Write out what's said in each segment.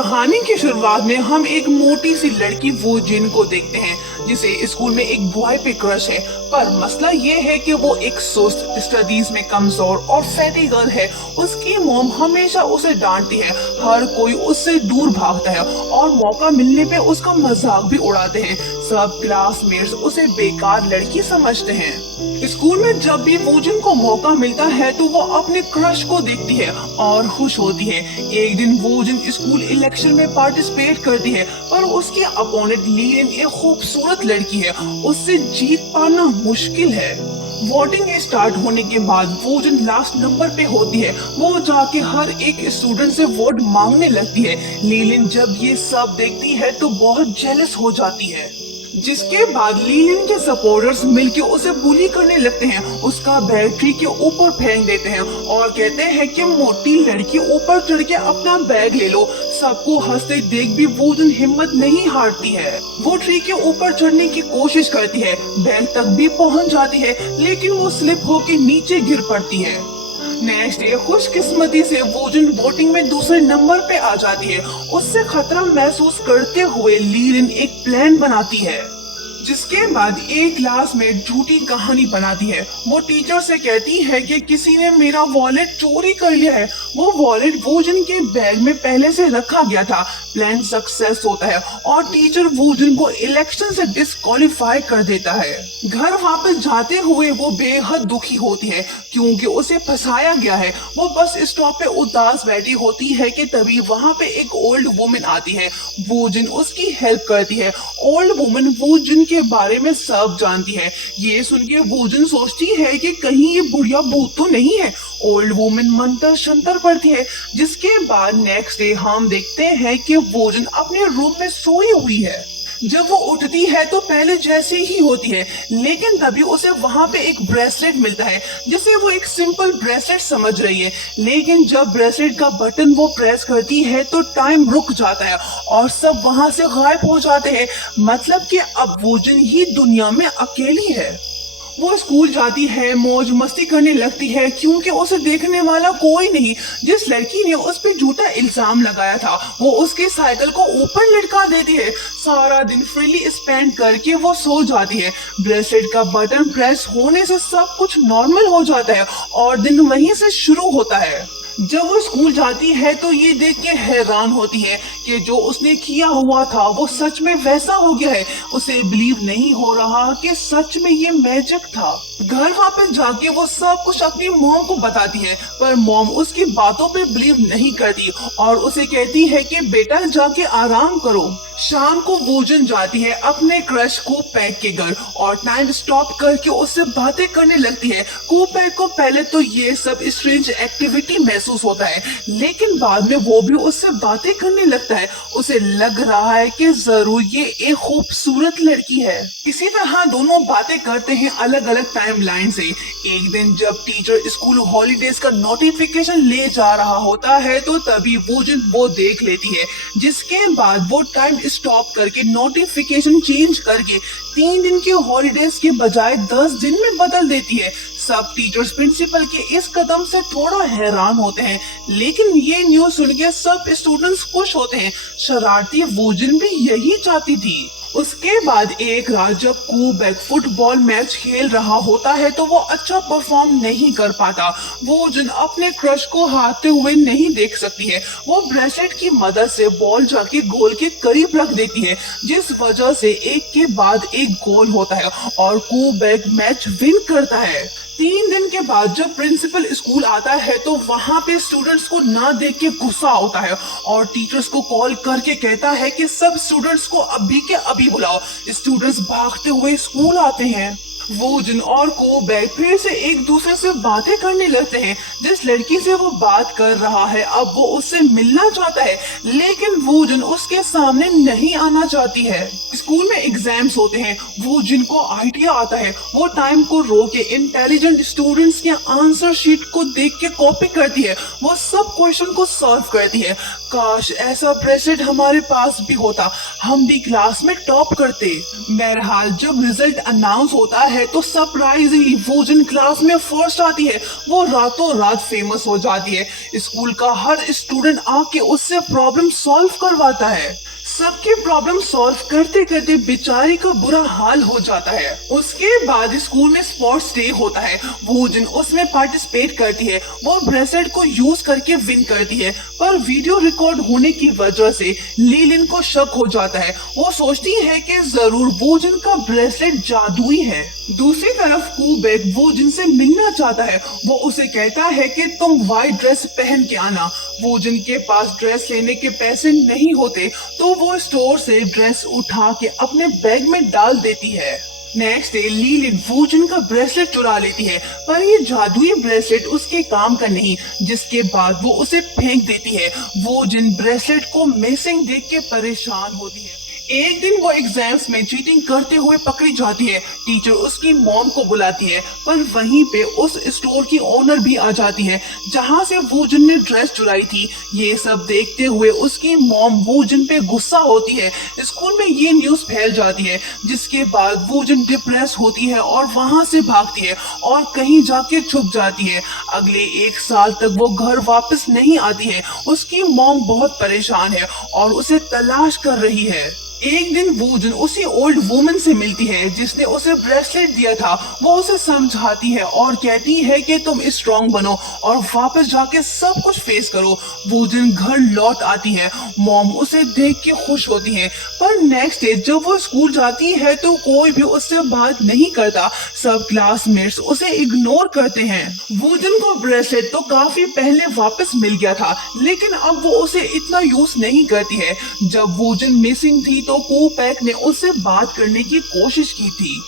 कहानी की शुरुआत में हम एक मोटी सी लड़की वो जिन को देखते हैं जिसे स्कूल में एक बॉय पे क्रश है। पर मसला ये है कि वो एक सुस्त, स्टडीज में कमजोर और फैटी गर्ल है। उसकी मॉम हमेशा उसे डांटती है, हर कोई उससे दूर भागता है और मौका मिलने पे उसका मजाक भी उड़ाते हैं। सब क्लासमेट्स उसे बेकार लड़की समझते हैं। स्कूल में जब भी वोजिन को मौका मिलता है तो वो अपने क्रश को देखती है और खुश होती है। एक दिन वोजिन स्कूल इलेक्शन में पार्टिसिपेट करती है, पर उसकी अपोनेंट लीन एक खूबसूरत लड़की है, उससे जीत पाना मुश्किल है। वोटिंग स्टार्ट होने के बाद वोजिन लास्ट नंबर पे होती है। वो जाके हर एक स्टूडेंट से वोट मांगने लगती है। लीलिन जब ये सब देखती है तो बहुत जेलस हो जाती है, जिसके बाद लीलिन के सपोर्टर्स मिलके उसे बुली करने लगते हैं। उसका बैग ट्री के ऊपर फेंक देते हैं और कहते हैं कि मोटी लड़की ऊपर चढ़ के अपना बैग ले लो। सबको हंसते देख भी वोजिन हिम्मत नहीं हारती है। वो ट्री के ऊपर चढ़ने की कोशिश करती है, बैग तक भी पहुंच जाती है, लेकिन वो स्लिप होके नीचे गिर पड़ती है। नेक्स्ट डे खुशकिस्मती से वोजिन वोटिंग में दूसरे नंबर पे आ जाती है। उससे खतरा महसूस करते हुए लीलिन एक प्लान बनाती है, जिसके बाद एक क्लास में झूठी कहानी बनाती है। वो टीचर से कहती है कि किसी ने मेरा वॉलेट चोरी कर लिया है। वो वॉलेट वोजिन के बैग में पहले से रखा गया था। प्लान सक्सेस होता है और टीचर वोजिन को इलेक्शन से डिस्क्वालीफाई कर देता है। घर वापस जाते हुए वो बेहद दुखी होती है क्योंकि उसे फंसाया गया है। वो बस स्टॉप पे उदास बैठी होती है कि तभी वहाँ पे एक ओल्ड वुमन आती है। वोजिन उसकी हेल्प करती है। ओल्ड वुमन वोजिन के बारे में सब जानती है। ये सुन के वोजिन सोचती है कि कहीं ये बुढ़िया भूत तो नहीं है। ओल्ड वुमन मंत्र शंतर पढ़ती है, जिसके बाद नेक्स्ट डे हम देखते हैं कि वोजिन अपने रूम में सोई हुई है। जब वो उठती है तो पहले जैसे ही होती है, लेकिन तभी उसे वहाँ पे एक ब्रेसलेट मिलता है जिसे वो एक सिंपल ब्रेसलेट समझ रही है। लेकिन जब ब्रेसलेट का बटन वो प्रेस करती है तो टाइम रुक जाता है और सब वहाँ से गायब हो जाते हैं। मतलब कि अब वोजिन ही दुनिया में अकेली है। वो स्कूल जाती है, मौज मस्ती करने लगती है क्योंकि उसे देखने वाला कोई नहीं। जिस लड़की ने उस पे झूठा इल्जाम लगाया था वो उसकी साइकिल को ऊपर लटका देती है। सारा दिन फ्रीली स्पेंड करके वो सो जाती है। ब्रेसलेट का बटन प्रेस होने से सब कुछ नॉर्मल हो जाता है और दिन वहीं से शुरू होता है। जब वो स्कूल जाती है तो ये देख के हैरान होती है कि जो उसने किया हुआ था वो सच में वैसा हो गया है। उसे बिलीव नहीं हो रहा कि सच में ये मैजिक था। घर वापस जाके वो सब कुछ अपनी मॉम को बताती है, पर मॉम उसकी बातों पे बिलीव नहीं करती और उसे कहती है कि बेटा जाके आराम करो। शाम को वोजिन जाती है अपने क्रश कूपैक के घर और टाइम स्टॉप करके उससे बातें करने लगती है। कूपैक को पहले तो ये सब स्ट्रेंज एक्टिविटी महसूस होता है, लेकिन बाद में वो भी उससे बातें करने लगता है। उसे लग रहा है कि जरूर ये एक खूबसूरत लड़की है। इसी तरह दोनों बातें करते हैं अलग अलग टाइमलाइन से। एक दिन जब टीचर स्कूल हॉलीडेज का नोटिफिकेशन ले जा रहा होता है तो तभी वोजिन वो देख लेती है, जिसके बाद वो टाइम स्टॉप करके नोटिफिकेशन चेंज करके 3 दिन के हॉलीडेज के बजाय 10 दिन में बदल देती है। सब टीचर्स प्रिंसिपल के इस कदम से थोड़ा हैरान होते हैं, लेकिन ये न्यूज़ सुन के सब स्टूडेंट्स खुश होते हैं। शरारती वोजिन भी यही चाहती थी। उसके बाद एक रात जब कूबैक फुटबॉल मैच खेल रहा होता है तो वो अच्छा परफॉर्म नहीं कर पाता। वोजिन अपने क्रश को हारते हुए नहीं देख सकती है। वो ब्रेसलेट की मदद से बॉल जाके गोल के करीब रख देती है, जिस वजह से एक के बाद एक गोल होता है और कूबैक मैच विन करता है। 3 दिन के बाद जब प्रिंसिपल स्कूल आता है तो वहाँ पे स्टूडेंट्स को ना देख के गुस्सा होता है और टीचर्स को कॉल करके कहता है कि सब स्टूडेंट्स को अभी के अभी बुलाओ। स्टूडेंट्स भागते हुए स्कूल आते हैं। वोजिन और कूबैक फिर से एक दूसरे से बातें करने लगते हैं। जिस लड़की से वो बात कर रहा है अब वो उससे मिलना चाहता है, लेकिन वोजिन उसके सामने नहीं आना चाहती है। स्कूल में एग्जाम्स होते हैं। वोजिन को आइडिया आता है। वो टाइम को रोक के इंटेलिजेंट स्टूडेंट्स के आंसर शीट को देख के कॉपी करती है। वो सब क्वेश्चन को सॉल्व करती है। काश ऐसा ब्रेसलेट हमारे पास भी होता, हम भी क्लास में टॉप करते। बहरहाल जब रिजल्ट अनाउंस होता है है तो सरप्राइजिंगली वोजन क्लास में फर्स्ट आती है। वो रातों रात फेमस हो जाती है। स्कूल का हर स्टूडेंट आके उससे प्रॉब्लम सॉल्व करवाता है। सबके प्रॉब्लम सॉल्व करते करते बेचारी का बुरा हाल हो जाता है। उसके बाद स्कूल में स्पोर्ट्स डे होता है। वोजन उसमें पार्टिसिपेट करती है। वो ब्रेसलेट को यूज करके विन करती है, पर वीडियो रिकॉर्ड होने की वजह से लीलिन को शक हो जाता है। वो सोचती है कि जरूर वोजन का ब्रेसलेट जादुई है। दूसरी तरफ कूबेक वोजन से मिलना चाहता है। वो उसे कहता है कि तुम व्हाइट ड्रेस पहन के आना। वोजन के पास ड्रेस लेने के पैसे नहीं होते तो वो स्टोर से ड्रेस उठा के अपने बैग में डाल देती है। नेक्स्ट डे लीलिन वोजन का ब्रेसलेट चुरा लेती है, पर ये जादुई ब्रेसलेट उसके काम का नहीं, जिसके बाद वो उसे फेंक देती है। वोजन ब्रेसलेट को मिसिंग देख के परेशान होती है। एक दिन वो एग्जाम्स में चीटिंग करते हुए पकड़ी जाती है। टीचर उसकी मॉम को बुलाती है, पर वहीं पे उस स्टोर की ओनर भी आ जाती है जहां से वोजन ने ड्रेस चुराई थी। ये सब देखते हुए उसकी मॉम वोजन पे गुस्सा होती है। स्कूल में ये न्यूज फैल जाती है, जिसके बाद वोजन डिप्रेस होती है और वहां से भागती है और कहीं जाके छुप जाती है। अगले 1 साल तक वो घर वापस नहीं आती है। उसकी मॉम बहुत परेशान है और उसे तलाश कर रही है। एक दिन वोजन उसी ओल्ड वुमन से मिलती है जिसने उसे ब्रेसलेट दिया था। वो उसे समझाती है और कहती है कि तुम स्ट्रांग बनो और वापस जाके सब कुछ फेस करो। वोजन घर लौट आती है। मॉम उसे देख के खुश होती है, पर नेक्स्ट डे जब वो स्कूल जाती है तो कोई भी उससे बात नहीं करता। सब क्लासमेट्स उसे इग्नोर करते हैं। वोजन को ब्रेसलेट तो काफी पहले वापस मिल गया था, लेकिन अब वो उसे इतना यूज नहीं करती है। जब वोजन मिसिंग थी तो कूपैक ने उससे बात करने की कोशिश की थी।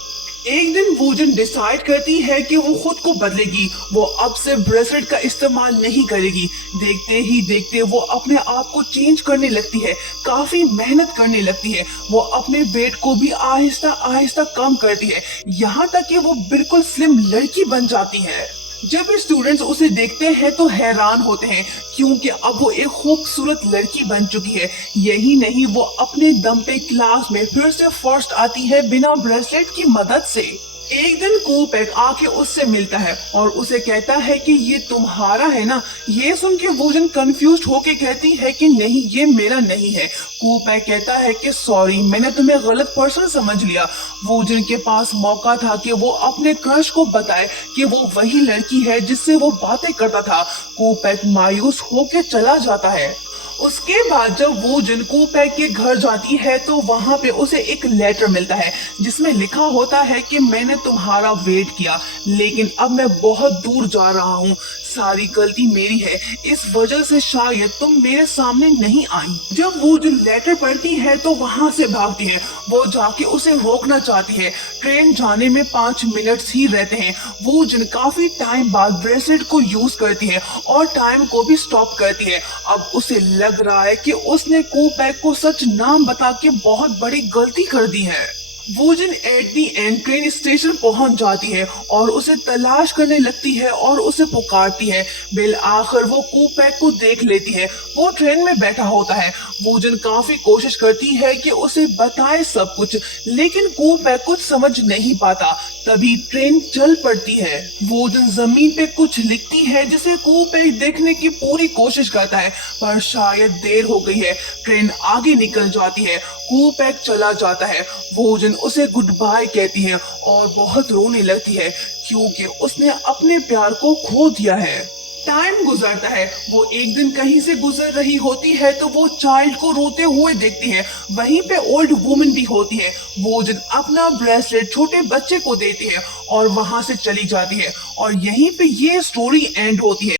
एक दिन वोजन डिसाइड करती है कि वो खुद को बदलेगी। वो अब से ब्रेसलेट का इस्तेमाल नहीं करेगी। देखते ही देखते वो अपने आप को चेंज करने लगती है, काफी मेहनत करने लगती है। वो अपने वेट को भी आहिस्ता आहिस्ता कम करती है, यहाँ तक कि वो बिल्कुल स्लिम लड़की बन जाती है। जब स्टूडेंट्स उसे देखते हैं तो हैरान होते हैं, क्योंकि अब वो एक खूबसूरत लड़की बन चुकी है। यही नहीं, वो अपने दम पे क्लास में फिर से फर्स्ट आती है बिना ब्रेसलेट की मदद से। एक दिन कूपैक आके उससे मिलता है और उसे कहता है कि ये तुम्हारा है ना। ये सुन के वोजन कंफ्यूज होके कहती है कि नहीं, ये मेरा नहीं है। कूपैक कहता है कि सॉरी, मैंने तुम्हें गलत पर्सन समझ लिया। वोजन के पास मौका था कि वो अपने क्रश को बताए कि वो वही लड़की है जिससे वो बातें करता था। कूपैक मायूस होके चला जाता है। उसके बाद जब वोजन कूपैक के घर जाती है तो वहां पे उसे एक लेटर मिलता है जिसमें लिखा होता है कि मैंने तुम्हारा वेट किया, लेकिन अब मैं बहुत दूर जा रहा हूँ। सारी गलती मेरी है, इस वजह से शायद तुम मेरे सामने नहीं आई। जब वोजन लेटर पढ़ती है तो वहां से भागती है। वो जाके उसे रोकना चाहती है। ट्रेन जाने में 5 मिनट ही रहते हैं। वोजन काफी टाइम बाद ब्रेसलेट को यूज करती है और टाइम को भी स्टॉप करती है। अब उसे लग रहा है कि उसने कूपैक को सच नाम बता के बहुत बड़ी गलती कर दी है। वोजन at the end train station पहुंच जाती है और उसे तलाश करने लगती है और उसे पुकारती है। बिल आखिर वो कूपैक को देख लेती है। वो ट्रेन में बैठा होता है। वोजन काफी कोशिश करती है कि उसे बताए सब कुछ, लेकिन कूपैक कुछ समझ नहीं पाता। तभी ट्रेन चल पड़ती है। वोजन जमीन पे कुछ लिखती है जिसे कूपैक देखने की पूरी कोशिश करता है, पर शायद देर हो गई है। ट्रेन आगे निकल जाती है। कूपैक चला जाता है। वोजन उसे गुड बाय कहती है और बहुत रोने लगती है, क्योंकि उसने अपने प्यार को खो दिया है। टाइम गुजरता है। वो एक दिन कहीं से गुजर रही होती है तो वो चाइल्ड को रोते हुए देखती है। वहीं पे ओल्ड वुमन भी होती है। वोजन अपना ब्रेसलेट छोटे बच्चे को देती है और वहां से चली जाती है। और यहीं पे ये स्टोरी एंड होती है।